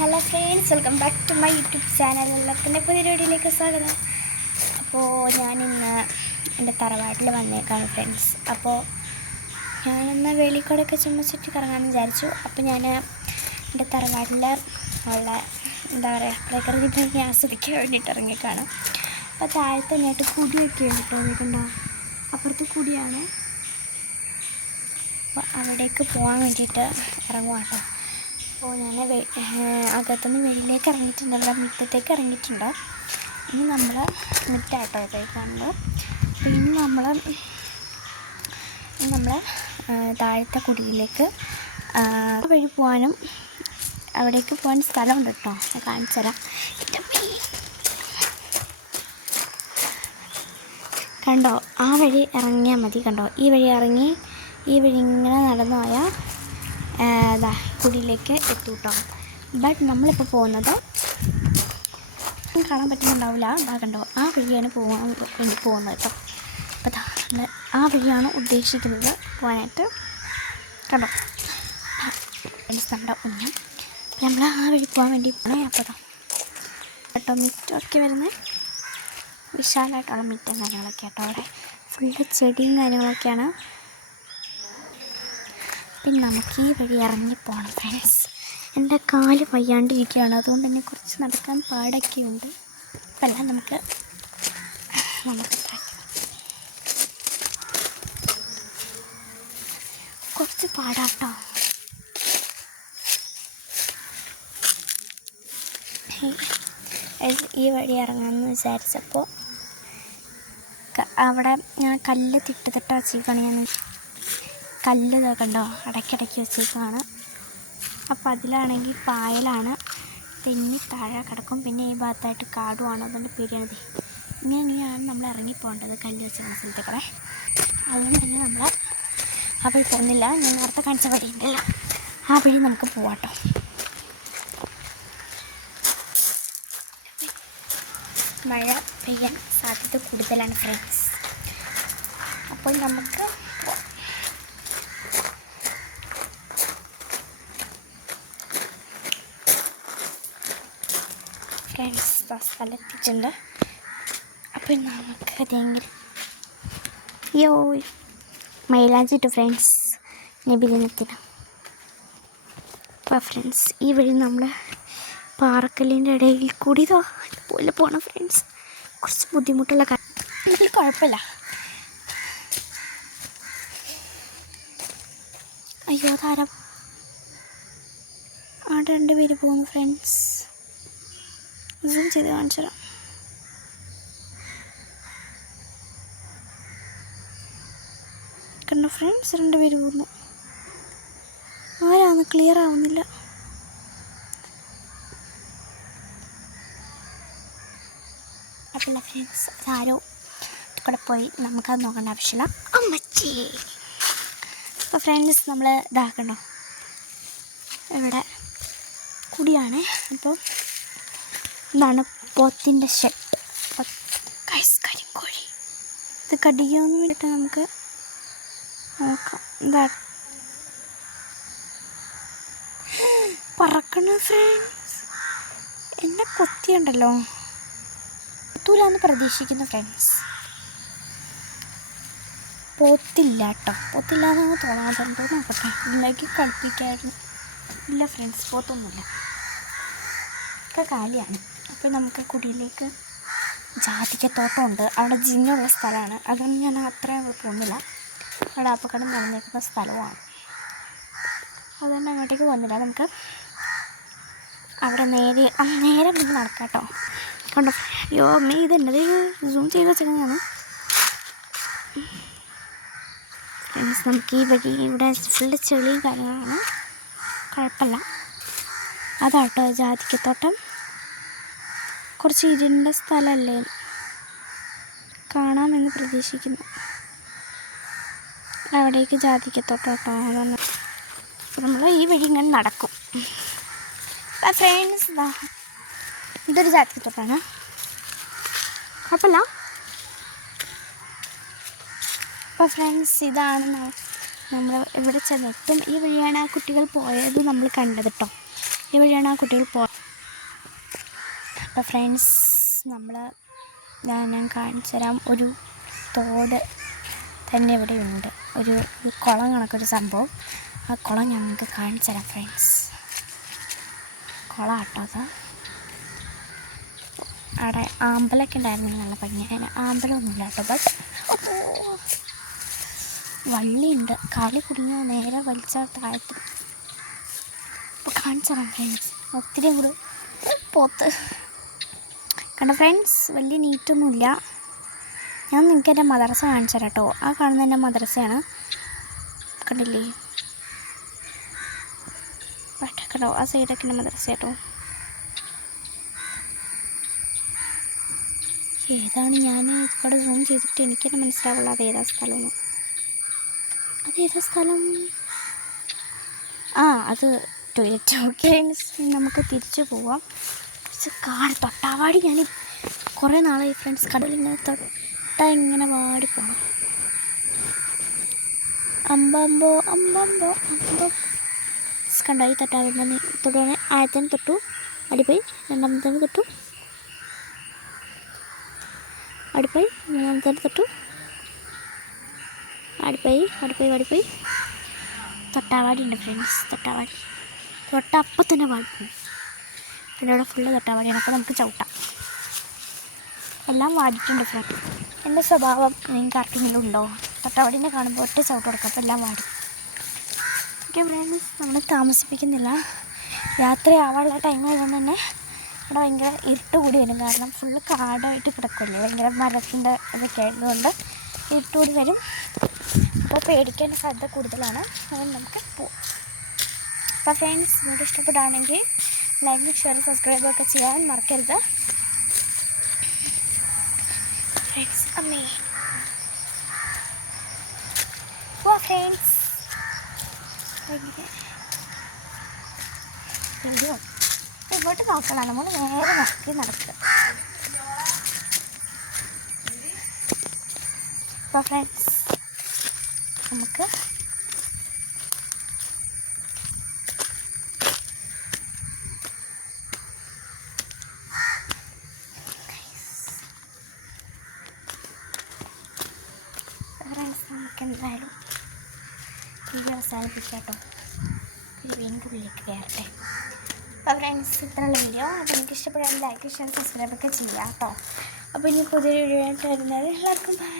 Hello friends, welcome back to my YouTube channel. എല്ലാത്തിൻ്റെ പുതിയ വീഡിയോയിലേക്ക് സ്വാഗതം. അപ്പോൾ ഞാനിന്ന് എൻ്റെ തറവാട്ടിൽ വന്നേക്കാണ് ഫ്രണ്ട്സ്. അപ്പോൾ ഞാനിന്ന് വെളിക്കോടൊക്കെ ചുമ്മാ കറങ്ങാമെന്ന് വിചാരിച്ചു. അപ്പോൾ ഞാൻ എൻ്റെ തറവാട്ടിൽ ഉള്ള എന്താ പറയുക പ്രകൃതി ഭംഗി ആസ്വദിക്കാൻ വേണ്ടിയിട്ട് ഇറങ്ങിക്കാണ്. അപ്പോൾ താഴത്തെ നേട്ട് കുടിയൊക്കെ ഉണ്ട് വന്നിട്ടുണ്ടോ, അപ്പുറത്ത് കുടിയാണ്. അപ്പോൾ അവിടേക്ക് പോകാൻ വേണ്ടിയിട്ട് ഇറങ്ങുവാട്ടോ. അപ്പോൾ ഞാൻ അകത്തുനിന്ന് വെളിയിലേക്ക് ഇറങ്ങിയിട്ടുണ്ട്, അവിടെ മുറ്റത്തേക്ക് ഇറങ്ങിയിട്ടുണ്ട്. ഇനി നമ്മൾ മുറ്റാട്ടോ ഇതേക്ക് കാണുന്നത്. അപ്പോൾ ഇനി നമ്മൾ താഴത്തെ കുടിയിലേക്ക് വഴി പോകാനും അവിടേക്ക് പോകാൻ സ്ഥലമുണ്ട് കേട്ടോ. ഞാൻ കാണിച്ചു തരാം. കണ്ടോ, ആ വഴി ഇറങ്ങിയാൽ മതി. കണ്ടോ, ഈ വഴി ഇറങ്ങി ഈ വഴി ഇങ്ങനെ നടന്നു പോയാൽ കുടിയിലേക്ക് എത്തും കേട്ടോ. ബട്ട് നമ്മളിപ്പോൾ പോകുന്നത് കാണാൻ പറ്റുന്നുണ്ടാവില്ല. കണ്ടോ, ആ വഴിയാണ് പോകുന്നത് കേട്ടോ. അപ്പോൾ ആ വഴിയാണ് ഉദ്ദേശിക്കുന്നത് പോകാനായിട്ട്. കണ്ടോ, നമ്മുടെ ഉന്നം നമ്മൾ ആ വഴി പോകാൻ വേണ്ടി പോകണേ. അപ്പോൾ കേട്ടോ മിറ്റമൊക്കെ വരുന്നത് വിശാലമായിട്ടുള്ള മിറ്റും കാര്യങ്ങളൊക്കെ കേട്ടോ. അവിടെ ഫുള്ള് ചെടിയും കാര്യങ്ങളൊക്കെയാണ്. പിന്നെ നമുക്ക് ഈ വഴി ഇറങ്ങിപ്പോകണം ഫ്രണ്ട്സ്. എൻ്റെ കാല് വയ്യാണ്ടിരിക്കുകയാണ്, അതുകൊണ്ട് തന്നെ കുറച്ച് നടക്കാൻ പാടൊക്കെയുണ്ട്. അപ്പം നമുക്ക് കുറച്ച് പാടാട്ടോ. ഈ വഴി ഇറങ്ങാമെന്ന് വിചാരിച്ചപ്പോൾ അവിടെ ഞാൻ കല്ല് തിട്ട വെച്ചേക്കാണ്. ഞാൻ കല്ല് കണ്ടോ ഇടയ്ക്കിടയ്ക്ക് വെച്ചേക്കാണ്. അപ്പോൾ അതിലാണെങ്കിൽ പായലാണ്, തെന്നി താഴെ കിടക്കും. പിന്നെ ഈ ഭാഗത്തായിട്ട് കാടുമാണ്, അതുകൊണ്ട് പേടിയാണത്. ഇങ്ങനെയാണ് നമ്മൾ ഇറങ്ങിപ്പോകേണ്ടത് കല്ല് വെച്ച സ്ഥലത്തേക്കടെ. അതുകൊണ്ട് തന്നെ നമ്മൾ ആ വഴി പോകുന്നില്ല. ഞാൻ നേരത്തെ കാണിച്ച വഴിയുണ്ടല്ല, ആ വഴി നമുക്ക് പോവാട്ടോ. മഴ പെയ്യാൻ സാധ്യത കൂടുതലാണ് ഫ്രണ്ട്സ്. അപ്പോൾ നമുക്ക് സ്ഥലത്തിട്ടുണ്ട്. അപ്പോൾ നമുക്ക് അതെങ്കിലും മൈലാഞ്ചി ടു ഫ്രണ്ട്സ് നബിദിനത്തിന്. അപ്പോൾ ഫ്രണ്ട്സ് ഈ വഴി നമ്മൾ പാറക്കല്ലിൻ്റെ ഇടയിൽ കൂടി ഇതുപോലെ പോകണം ഫ്രണ്ട്സ്. കുറച്ച് ബുദ്ധിമുട്ടുള്ള കാര്യം, കുഴപ്പമില്ല. അയ്യോ താരം അവിടെ 2 പേര് പോകുന്നു ഫ്രണ്ട്സ്. സൂം ചെയ്ത് കാണിച്ചു തരാം. കണ്ടോ ഫ്രണ്ട്സ്, 2 പേര് പോകുന്നു. ആരാന്ന് ക്ലിയർ ആവുന്നില്ല. അപ്പോൾ ഫ്രണ്ട്സ് ആരോ കൂടെ പോയി, നമുക്കത് നോക്കേണ്ട ആവശ്യമില്ല. അമ്മച്ചി. അപ്പോൾ ഫ്രണ്ട്സ് നമ്മൾ ഇതാക്കണ്ടോ, ഇവിടെ കുടിയാണ്. അപ്പോൾ ഇതാണ് പോത്തിൻ്റെ ഷെഡ്. കരിങ്കോഴി ഇത് കടിക്കാമെന്ന് വേണ്ടിയിട്ട് നമുക്ക് നോക്കാം. എന്താ പറക്കണ ഫ്രണ്ട്സ്, എന്നെ കൊത്തിയുണ്ടല്ലോ. കൊത്തൂലാന്ന് പ്രതീക്ഷിക്കുന്നു ഫ്രണ്ട്സ്. പോത്തില്ല കേട്ടോ, പോത്തില്ലാന്നാണ് തോന്നാതുണ്ടോ നോക്കട്ടെ. ഇതിലേക്ക് കളിപ്പിക്കായിരുന്നു. ഇല്ല ഫ്രണ്ട്സ്, പോത്തൊന്നുമില്ല, ഒക്കെ കാലിയാണ്. അപ്പോൾ നമുക്ക് കുടിയിലേക്ക് ജാതിക്കത്തോട്ടമുണ്ട്. അവിടെ ജിന്നുള്ള സ്ഥലമാണ്, അതൊന്നും ഞാൻ അത്രയും പോകുന്നില്ല. അവിടെ അപകടം നടന്നേക്കുന്ന സ്ഥലമാണ്, അതുകൊണ്ട് അങ്ങോട്ടേക്ക് പോകുന്നില്ല. നമുക്ക് അവിടെ നേരെ മുന്നിൽ നടക്കാം കേട്ടോ. കണ്ടോ, അയ്യോ അമ്മ ഇതെന്നത് സൂം ചെയ്ത് വെച്ചിരുന്നതാണ് ഫ്രണ്ട്സ്. നമുക്ക് ഈ വഴി ഇവിടെ ഫുള്ള് ചെളിയും കാര്യങ്ങളാണ്, കുഴപ്പമില്ല. അതാട്ടോ ജാതിക്കത്തോട്ടം. കുറച്ച് ഇരുണ്ട സ്ഥലമല്ലേ, കാണാമെന്ന് പ്രതീക്ഷിക്കുന്നു. അവിടേക്ക് ജാതിക്കത്തോട്ടം കേട്ടോ. അതാണ് നമ്മൾ ഈ വഴി ഇങ്ങനെ നടക്കും. ഫ്രണ്ട്സ് ഇതൊരു ജാതിക്കത്തോട്ടാണ്, കുഴപ്പമില്ല. അപ്പോൾ ഫ്രണ്ട്സ് ഇതാണ് നമ്മൾ ഇവിടെ ചെന്നെത്തും. ഈ വഴിയാണ് ആ കുട്ടികൾ പോയത് നമ്മൾ കണ്ടത് കേട്ടോ. ഇവഴിയാണ് ആ കുട്ടികൾ അപ്പോൾ ഫ്രണ്ട്സ് ഞാൻ കാണിച്ചു തരാം. ഒരു തോട് തന്നെ ഇവിടെയുണ്ട്, ഒരു കുളം കണക്കൊരു സംഭവം. ആ കുളം ഞാൻ നിങ്ങൾക്ക് കാണിച്ചു തരാം ഫ്രണ്ട്സ്. കുളം ആട്ടോ അത്. അവിടെ ആമ്പലൊക്കെ ഉണ്ടായിരുന്നു, നല്ല ഭംഗി. അതിന് ആമ്പലമൊന്നുമില്ല കേട്ടോ, ബട്ട് വള്ളിയുണ്ട്. കാലിൽ കുടുങ്ങി നേരെ വലിച്ചാൽ താഴത്ത്. അപ്പോൾ കാണിച്ചു തരാം ഫ്രണ്ട്സ്. ഒത്തിരി കൂടെ പോത്ത് കണ്ട ഫ്രണ്ട്സ്, വലിയ നീറ്റൊന്നുമില്ല. ഞാൻ നിങ്ങൾക്ക് എൻ്റെ മദ്രസ കാണിച്ചു തരാം കേട്ടോ. ആ കാണുന്ന എൻ്റെ മദ്രസയാണ്, കണ്ടില്ലേ? കണ്ടോ, ആ സൈഡൊക്കെ എൻ്റെ മദ്രസ കേട്ടോ. ഏതാണ് ഞാൻ ഇവിടെ സൂം ചെയ്തിട്ട് എനിക്കെന്നെ മനസ്സിലാവുള്ള അതേതാ സ്ഥലമൊന്നും. അതേതാ സ്ഥലം? അത് ടോയ്ലറ്റ്. ഓക്കെ, നമുക്ക് തിരിച്ചു പോവാം. തൊട്ടാവാടി ഞാൻ കുറേ നാളായി ഫ്രണ്ട്സ് കടലിങ്ങനെ ഇങ്ങനെ വാടിപ്പോണം. അമ്പമ്പോ അമ്പമ്പോ അമ്പോ കണ്ടായി. തൊട്ടാവാടി ആദ്യത്തേന് തൊട്ടു, അടിപ്പോയി. രണ്ടാമത്തേന് തൊട്ടു, അടിപ്പോയി. മൂന്നാമത്തേന് തൊട്ടു, അടിപ്പോയി. തൊട്ടാവാടി ഉണ്ട് ഫ്രണ്ട്സ്. തൊട്ടപ്പം തന്നെ വാടിപ്പോയി. പിന്നെ ഇവിടെ ഫുള്ള് തൊട്ടാവാടിയാണ്. അപ്പോൾ നമുക്ക് ചവിട്ടാം. എല്ലാം വാടിയിട്ടുണ്ട് ഫ്രണ്ട്. എൻ്റെ സ്വഭാവം നിങ്ങൾക്ക് ആർക്കെങ്കിലും ഉണ്ടോ? തൊട്ടാവാടിനെ കാണുമ്പോൾ ഒറ്റ ചവിട്ട് കൊടുക്കാം, അപ്പോൾ എല്ലാം വാടി. ഓക്കെ ഫ്രണ്ട്സ്, നമ്മൾ താമസിപ്പിക്കുന്നില്ല. രാത്രിയാവാനുള്ള ടൈം ആയതുകൊണ്ട് തന്നെ ഇവിടെ ഭയങ്കര ഇരുട്ട് കൂടി വരും. കാരണം ഫുള്ള് കാടായിട്ട് കിടക്കുമല്ലേ, ഭയങ്കര മരത്തിൻ്റെ ഇതൊക്കെ ആയതുകൊണ്ട് ഇരുട്ട് കൂടി വരും. അപ്പോൾ പേടിക്കാൻ സാധ്യത കൂടുതലാണ്. അതുകൊണ്ട് നമുക്ക് പോകാം. അപ്പോൾ ഫ്രണ്ട്സ്, നിങ്ങൾക്ക് ഇഷ്ടപ്പെടുകയാണെങ്കിൽ ലൈക്ക്, ഷെയർ, സബ്സ്ക്രൈബ് ഒക്കെ ചെയ്യാൻ മറക്കരുത് ഫ്രണ്ട്സ്. അമ്മേ ഓ ഫ്രണ്ട്സ്, ഇങ്ങോട്ട് നോക്കണം, നമ്മൾ നേരെ നോക്കി നടക്കുക. അപ്പോൾ ഫ്രണ്ട്സ്, നമുക്ക് എന്തായാലും വീഡിയോ അവസാനിപ്പിക്കാം കേട്ടോ. വീണ്ടും ഉള്ളിലേക്ക് കയറട്ടെ. അപ്പോൾ ഫ്രണ്ട്സ്, ഇത്രയുള്ള വീഡിയോ. അപ്പോൾ എനിക്ക് ഇഷ്ടപ്പെടാൻ ലൈക്ക്, ഷെയർ, സബ്സ്ക്രൈബ് ഒക്കെ ചെയ്യാം കേട്ടോ. അപ്പോൾ ഇനി പുതിയൊരു വീഡിയോ ആയിട്ട് വരുന്നത്. എല്ലാവർക്കും ബൈ.